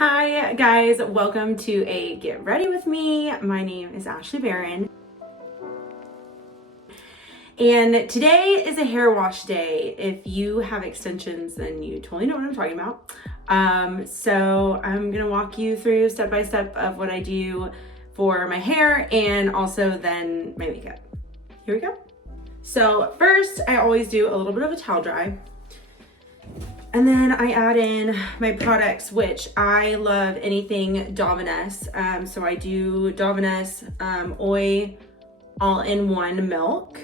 Hi guys, welcome to a Get Ready With Me. My name is Barron. And today is a hair wash day. If you have extensions, then you totally know what I'm talking about. So I'm gonna walk you through step by step of what I do for my hair and also then my makeup. Here we go. So first, I always do a little bit of a towel dry. And then I add in my products, which I love anything Davines. So I do Davines Oil All-in-One Milk.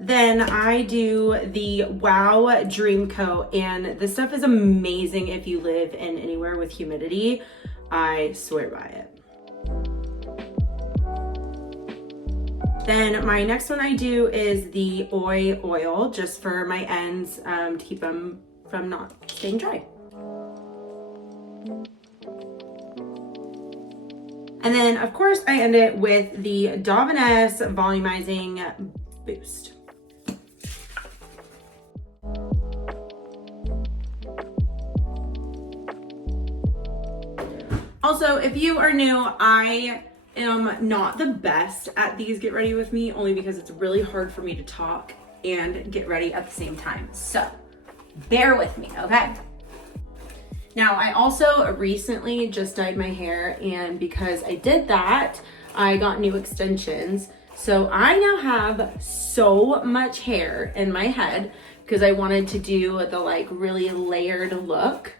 Then I do the Wow Dream Coat, and this stuff is amazing if you live in anywhere with humidity. I swear by it. Then my next one I do is the oil, just for my ends to keep them from not staying dry. And then of course I end it with the Davines Volumizing Boost. Also, if you are new, I am not the best at these Get Ready With Me, only because it's really hard for me to talk and get ready at the same time. So bear with me, okay? Now, I also recently just dyed my hair, and because I did that, I got new extensions. So I now have so much hair in my head because I wanted to do the like really layered look.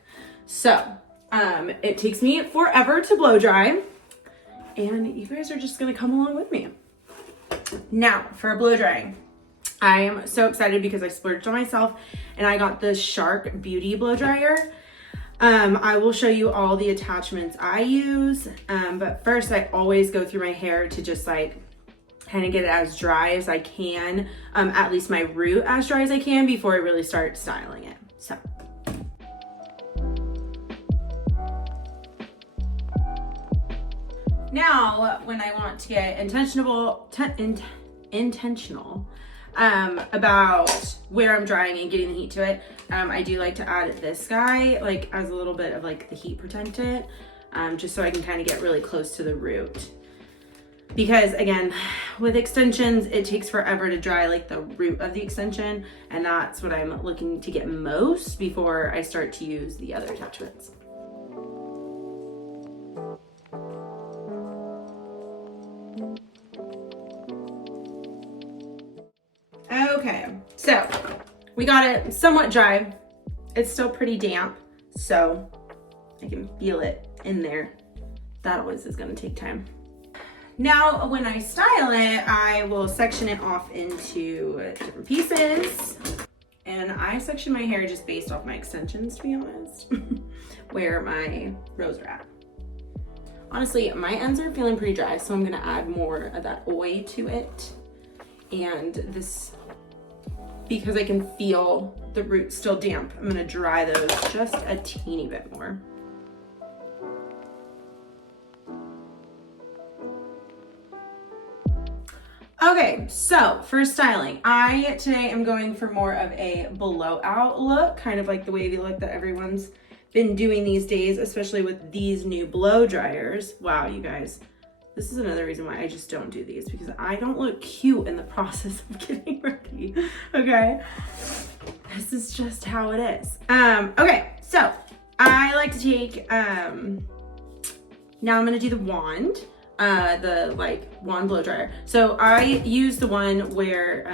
So it takes me forever to blow dry, and you guys are just gonna come along with me. Now, for blow drying, I am so excited because I splurged on myself and I got the Shark Beauty blow dryer. I will show you all the attachments I use, but first I always go through my hair to just like kind of get it as dry as I can, at least my root as dry as I can before I really start styling it. So. Now, when I want to get intentional about where I'm drying and getting the heat to it, I do like to add this guy, like as a little bit of like the heat protectant, just so I can kind of get really close to the root. Because again, with extensions, it takes forever to dry like the root of the extension, and that's what I'm looking to get most before I start to use the other attachments. Okay, so we got it somewhat dry. It's still pretty damp, so I can feel it in there. That always is gonna take time. Now, when I style it, I will section it off into different pieces. And I section my hair just based off my extensions, to be honest, where my rows are at. Honestly, my ends are feeling pretty dry, so I'm gonna add more of that oil to it. And this, because I can feel the roots still damp, I'm gonna dry those just a teeny bit more. Okay, so for styling, I today am going for more of a blowout look, kind of like the wavy look that everyone's been doing these days, especially with these new blow dryers. Wow, you guys. This is another reason why I just don't do these, because I don't look cute in the process of getting ready, okay? This is just how it is. Okay, so I like to take, now I'm gonna do the wand, the like wand blow dryer. So I use the one where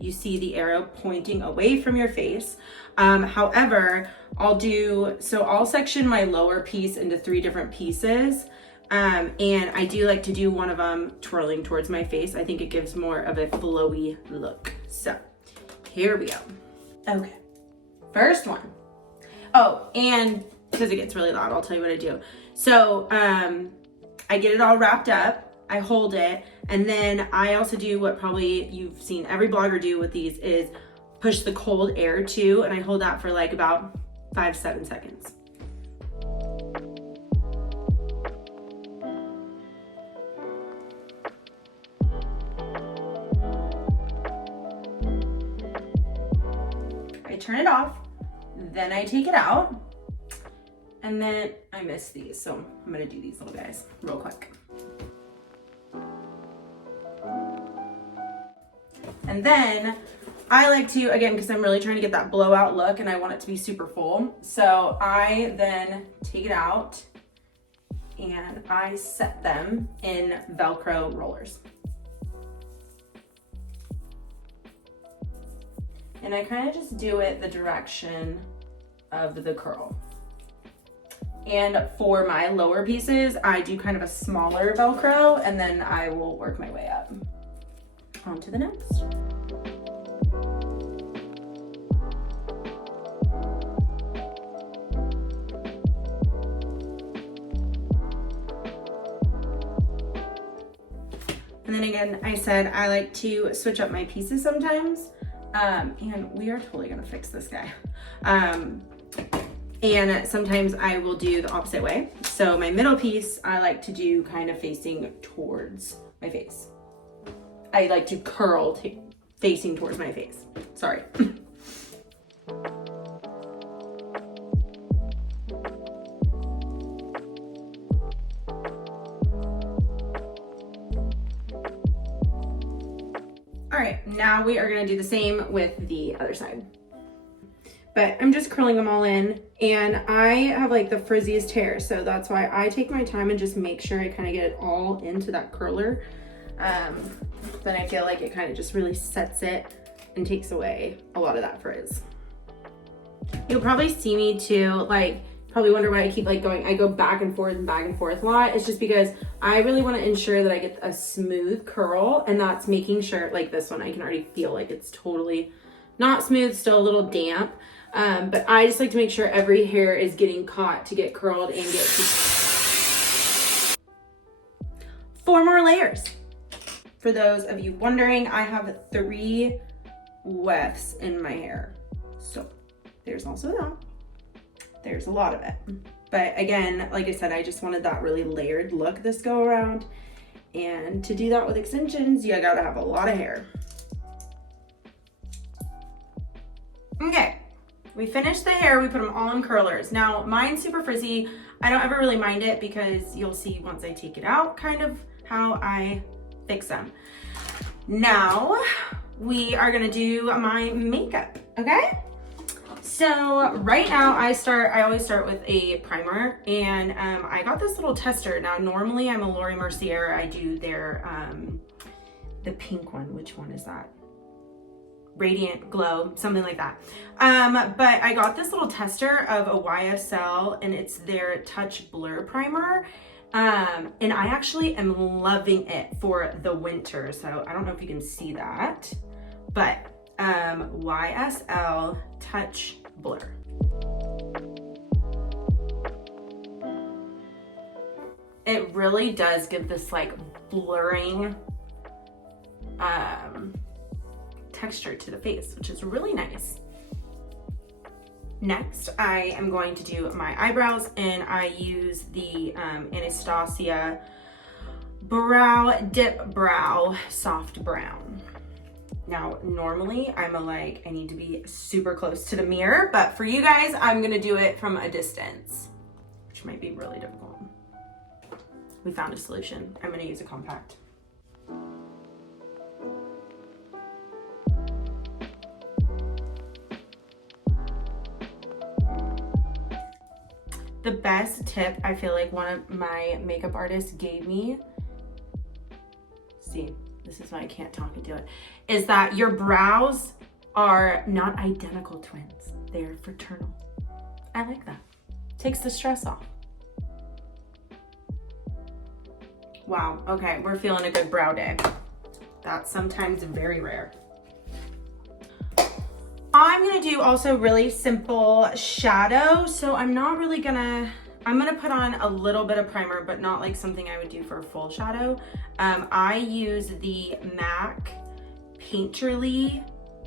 you see the arrow pointing away from your face. However, I'll section my lower piece into 3 different pieces. And I do like to do one of them twirling towards my face. I think it gives more of a flowy look. So here we go. Okay, first one. Oh, and because it gets really loud, I'll tell you what I do. So I get it all wrapped up, I hold it, and then I also do what probably you've seen every blogger do with these is push the cold air too, and I hold that for like about 5-7 seconds. I turn it off, then I take it out, And then I missed these, so I'm gonna do these little guys real quick. And then I like to, again, because I'm really trying to get that blowout look and I want it to be super full. So I then take it out and I set them in Velcro rollers. And I kind of just do it the direction of the curl. And for my lower pieces, I do kind of a smaller Velcro and then I will work my way up. On to the next. And then again, I said I like to switch up my pieces sometimes. And we are totally gonna fix this guy. And sometimes I will do the opposite way. So my middle piece, I like to do kind of facing towards my face. I like to curl facing towards my face. Sorry. All right, now we are gonna do the same with the other side. But I'm just curling them all in, and I have like the frizziest hair, so that's why I take my time and just make sure I kind of get it all into that curler. Then I feel like it kind of just really sets it and takes away a lot of that frizz. You'll probably see me too, like, probably wonder why I keep like going, I go back and forth a lot. It's just because I really want to ensure that I get a smooth curl, and that's making sure, like this one, I can already feel like it's totally not smooth, still a little damp. But I just like to make sure every hair is getting caught to get curled and get 4 more layers. For those of you wondering, I have 3 wefts in my hair. So there's also that. There's a lot of it. But again, like I said, I just wanted that really layered look this go around. And to do that with extensions, you gotta have a lot of hair. Okay, we finished the hair, we put them all in curlers. Now, mine's super frizzy. I don't ever really mind it because you'll see once I take it out kind of how I fix them. Now, we are gonna do my makeup, okay? So right now I always start with a primer, and I got this little tester. Now, normally I'm a Laura Mercier. I do their, the pink one. Which one is that? Radiant Glow, something like that. But I got this little tester of a YSL, and it's their Touch Blur Primer. And I actually am loving it for the winter. So I don't know if you can see that, but YSL Touch Blur. It really does give this like blurring texture to the face, which is really nice. Next, I am going to do my eyebrows, and I use the Anastasia Brow Dip Brow Soft Brown. Now, normally I'm I need to be super close to the mirror, but for you guys, I'm gonna do it from a distance, which might be really difficult. We found a solution. I'm gonna use a compact. The best tip I feel like one of my makeup artists gave me, see, this is why I can't talk and do it, is that your brows are not identical twins. They're fraternal. I like that. Takes the stress off. Wow, okay, we're feeling a good brow day. That's sometimes very rare. I'm gonna do also really simple shadow. So I'm gonna put on a little bit of primer, but not like something I would do for a full shadow. I use the MAC Painterly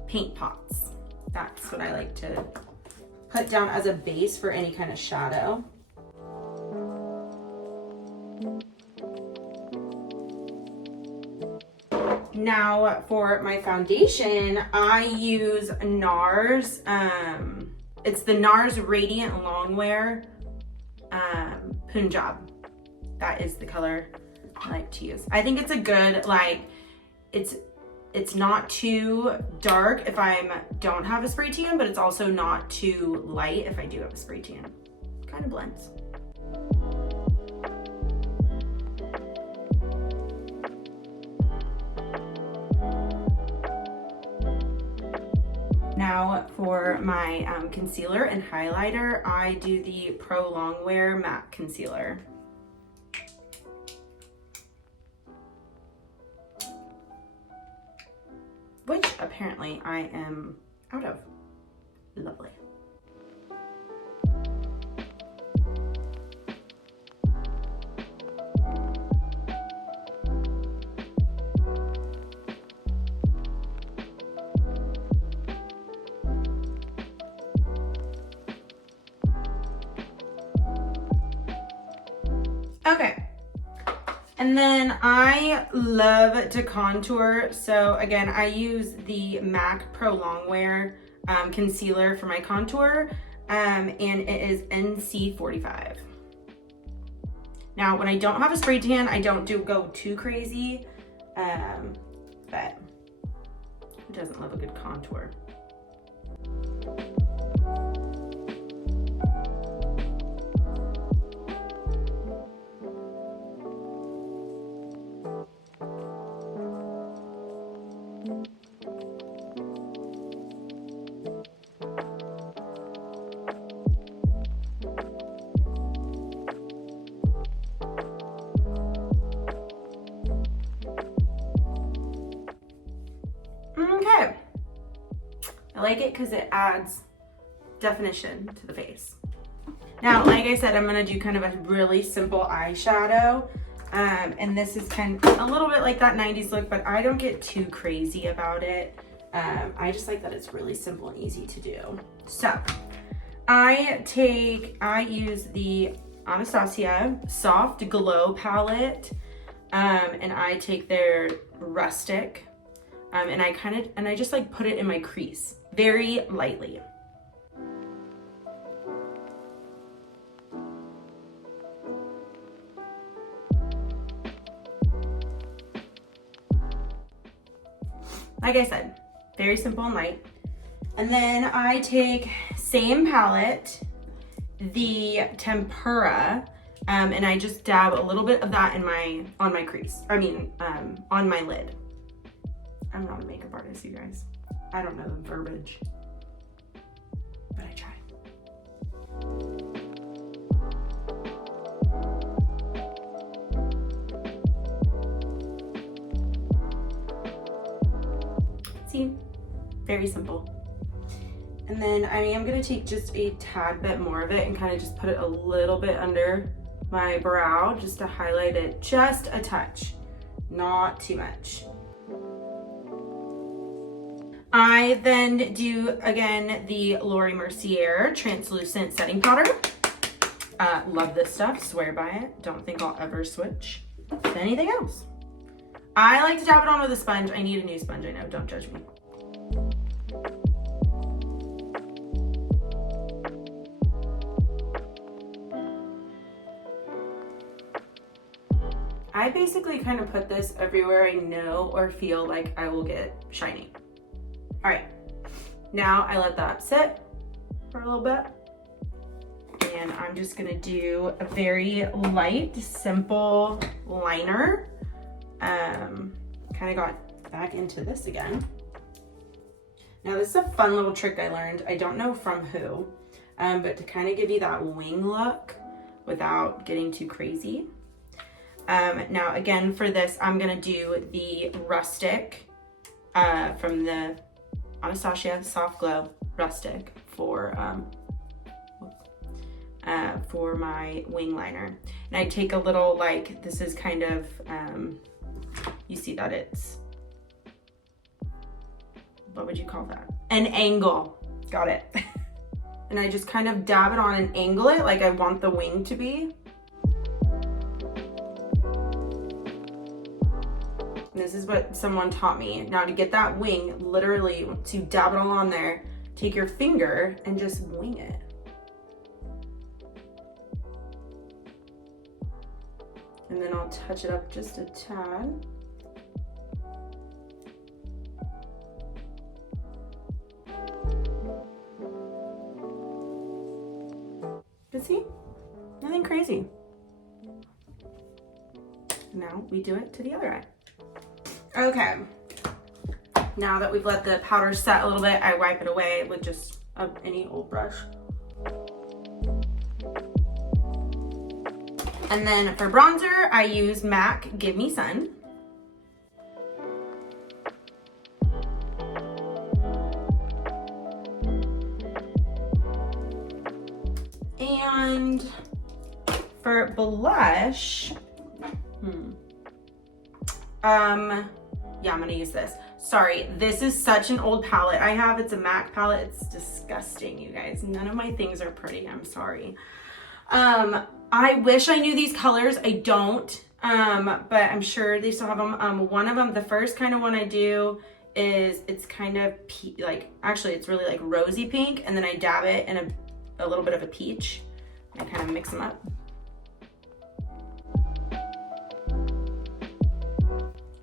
paint pots. That's what I like to put down as a base for any kind of shadow. Now for my foundation, I use NARS. It's the NARS Radiant Longwear Punjab. That is the color I like to use. I think it's a good, like, it's not too dark if I don't have a spray tan, but it's also not too light if I do have a spray tan. Kind of blends. Now for my concealer and highlighter, I do the Pro Longwear Matte Concealer. Which apparently I am out of. Lovely. Okay, and then I love to contour. So again, I use the MAC Pro Longwear concealer for my contour, and it is NC45. Now, when I don't have a spray tan, I don't go too crazy, but who doesn't love a good contour? Okay, I like it because it adds definition to the face. Now, like I said, I'm gonna do kind of a really simple eyeshadow, and this is kind of a little bit like that 90s look, but I don't get too crazy about it. I just like that it's really simple and easy to do. So, I use the Anastasia Soft Glow palette, and I take their Rustic. And I just like put it in my crease very lightly. Like I said, very simple and light. And then I take same palette, the Tempera, and I just dab a little bit of that on my crease. On my lid. I'm not a makeup artist, you guys. I don't know the verbiage, but I try. See, very simple. And then I am gonna take just a tad bit more of it and kind of just put it a little bit under my brow just to highlight it just a touch, not too much. I then do, again, the Laura Mercier Translucent Setting Powder. Love this stuff, swear by it. Don't think I'll ever switch to anything else. I like to dab it on with a sponge. I need a new sponge, I know, don't judge me. I basically kind of put this everywhere I know or feel like I will get shiny. All right, now I let that sit for a little bit, and I'm just gonna do a very light, simple liner. Kind of got back into this again. Now this is a fun little trick I learned. I don't know from who, but to kind of give you that wing look without getting too crazy. Now again, for this, I'm gonna do the Rustic from the Anastasia Soft Glow Rustic for my wing liner. And I take a little, like, this is kind of, you see that it's, what would you call that? An angle, got it. And I just kind of dab it on and angle it like I want the wing to be. This is what someone taught me. Now to get that wing, literally to dab it all on there, take your finger and just wing it. And then I'll touch it up just a tad. You see? Nothing crazy. Now we do it to the other eye. Okay. Now that we've let the powder set a little bit, I wipe it away with just any old brush. And then for bronzer, I use MAC Give Me Sun. And for blush, yeah, I'm gonna use this. Sorry, this is such an old palette I have. It's a MAC palette. It's disgusting, you guys. None of my things are pretty. I'm sorry. I wish I knew these colors. I don't, but I'm sure they still have them. One of them, the first kind of one I do is it's kind of actually it's really like rosy pink, and then I dab it in a little bit of a peach. I kind of mix them up.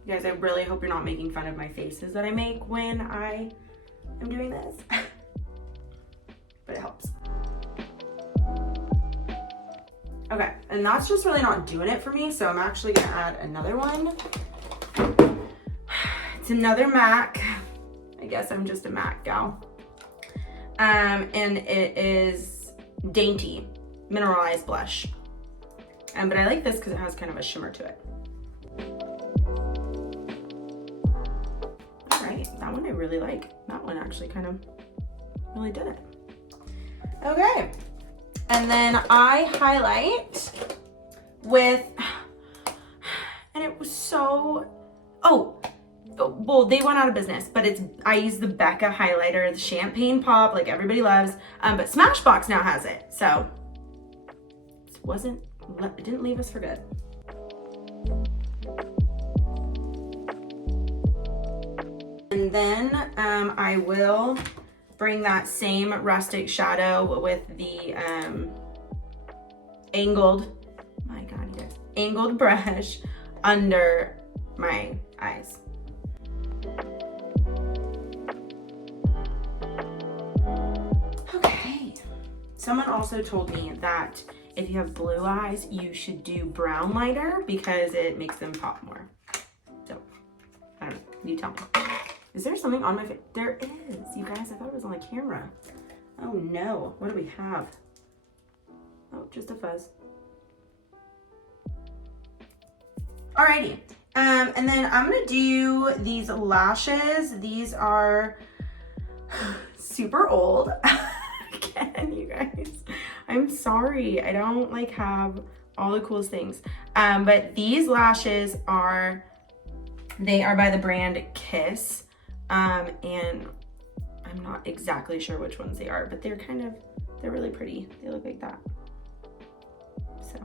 You guys, I really hope you're not making fun of my faces that I make when I am doing this, but it helps. Okay, and that's just really not doing it for me, so I'm actually gonna add another one. It's another MAC. I guess I'm just a MAC gal. And it is Dainty Mineralized Blush. But I like this because it has kind of a shimmer to it. All right, that one I really like. That one actually kind of really did it. Okay. And then I highlight with, and it was so, well, they went out of business, but I use the Becca highlighter, the Champagne Pop, like everybody loves, but Smashbox now has it, so it didn't leave us for good. And then I will bring that same rustic shadow with the angled brush under my eyes. Okay. Someone also told me that if you have blue eyes, you should do brown lighter because it makes them pop more. So, I don't know. You tell me. Is there something on my face? There is. You guys, I thought it was on the camera. Oh no. What do we have? Oh, just a fuzz. Alrighty. And then I'm gonna do these lashes. These are super old. Again, you guys. I'm sorry. I don't have all the coolest things. But these lashes they are by the brand Kiss. And I'm not exactly sure which ones they are, but they're really pretty. They look like that. So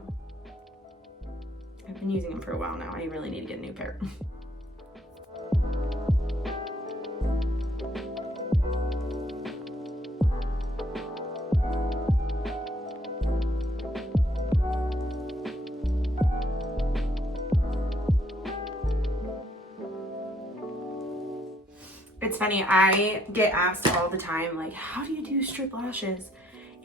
I've been using them for a while now. I really need to get a new pair. It's funny, I get asked all the time, like, how do you do strip lashes?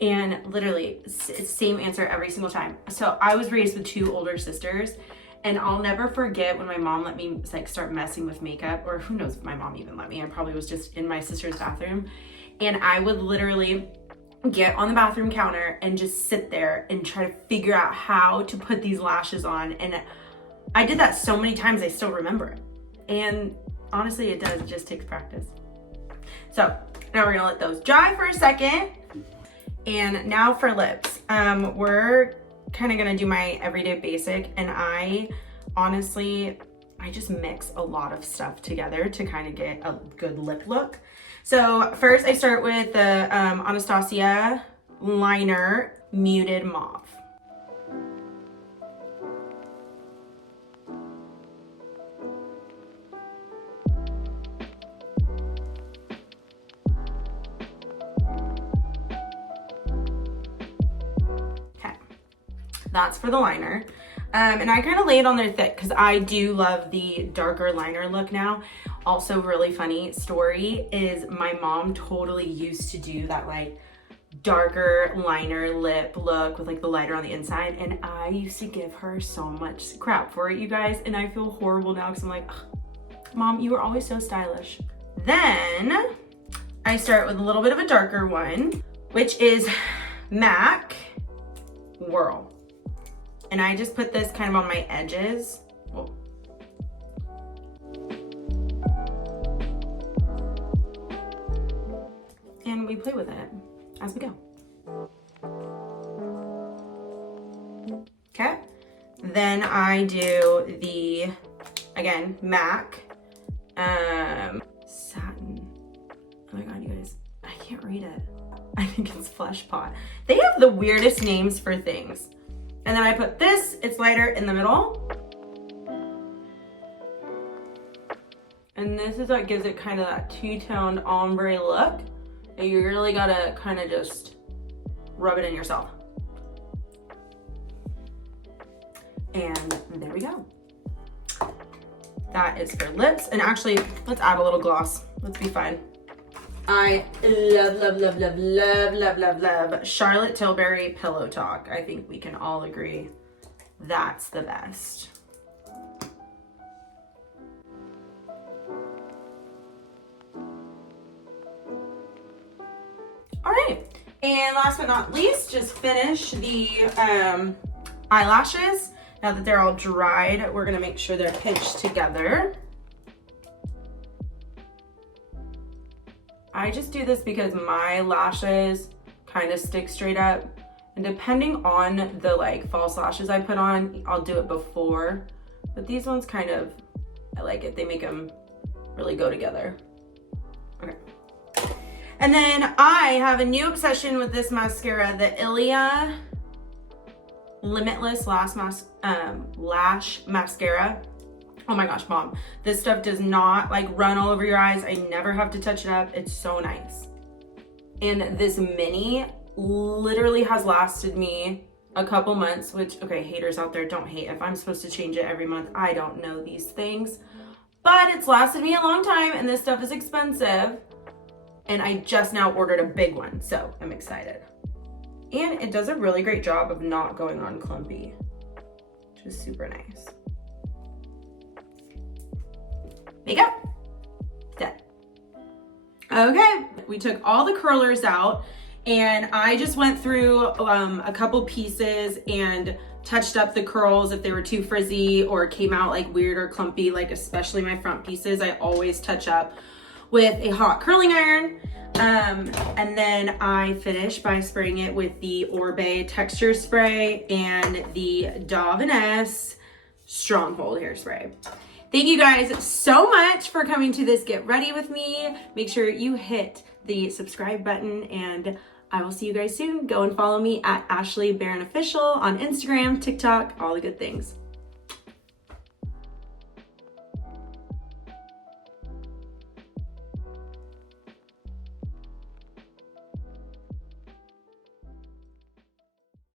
And literally, it's same answer every single time. So I was raised with two older sisters, and I'll never forget when my mom let me start messing with makeup, or who knows if my mom even let me. I probably was just in my sister's bathroom, and I would literally get on the bathroom counter and just sit there and try to figure out how to put these lashes on. And I did that so many times, I still remember it. And honestly, it just takes practice. So now we're gonna let those dry for a second. And now for lips. We're kind of gonna do my everyday basic, and I just mix a lot of stuff together to kind of get a good lip look. So first I start with the Anastasia liner Muted Mauve. That's for the liner. And I kind of lay it on there thick because I do love the darker liner look now. Also, really funny story is my mom totally used to do that like darker liner lip look with like the lighter on the inside, and I used to give her so much crap for it, you guys, and I feel horrible now because I'm like, Mom, you were always so stylish. Then I start with a little bit of a darker one, which is MAC Whirl. And I just put this kind of on my edges. Whoa. And we play with it as we go. Okay. Then I do the, again, MAC satin. Oh my God, you guys, I can't read it. I think it's Flesh Pot. They have the weirdest names for things. And then I put this, it's lighter in the middle. And this is what gives it kind of that two-toned ombre look. And you really gotta kind of just rub it in yourself. And there we go. That is for lips. And actually, let's add a little gloss. Let's be fun. I love Charlotte Tilbury Pillow Talk. I think we can all agree that's the best. All right, and last but not least, just finish the eyelashes. Now that they're all dried, we're gonna make sure they're pinched together. I just do this because my lashes kind of stick straight up, and depending on the like false lashes I put on, I'll do it before, but these ones kind of, I like it. They make them really go together. Okay. And then I have a new obsession with this mascara, the Ilia Limitless Lash Mascara. Oh my gosh, Mom, this stuff does not like run all over your eyes. I never have to touch it up. It's so nice. And this mini literally has lasted me a couple months, which, okay, haters out there, don't hate. If I'm supposed to change it every month, I don't know these things. But it's lasted me a long time, and this stuff is expensive. And I just now ordered a big one, so I'm excited. And it does a really great job of not going on clumpy, which is super nice. Makeup, done. Okay, we took all the curlers out, and I just went through a couple pieces and touched up the curls if they were too frizzy or came out like weird or clumpy, like especially my front pieces. I always touch up with a hot curling iron. And then I finish by spraying it with the Orbe texture spray and the Davines Stronghold hairspray. Thank you guys so much for coming to this Get Ready with me. Make sure you hit the subscribe button, and I will see you guys soon. Go and follow me at Ashley Barron Official on Instagram, TikTok, all the good things.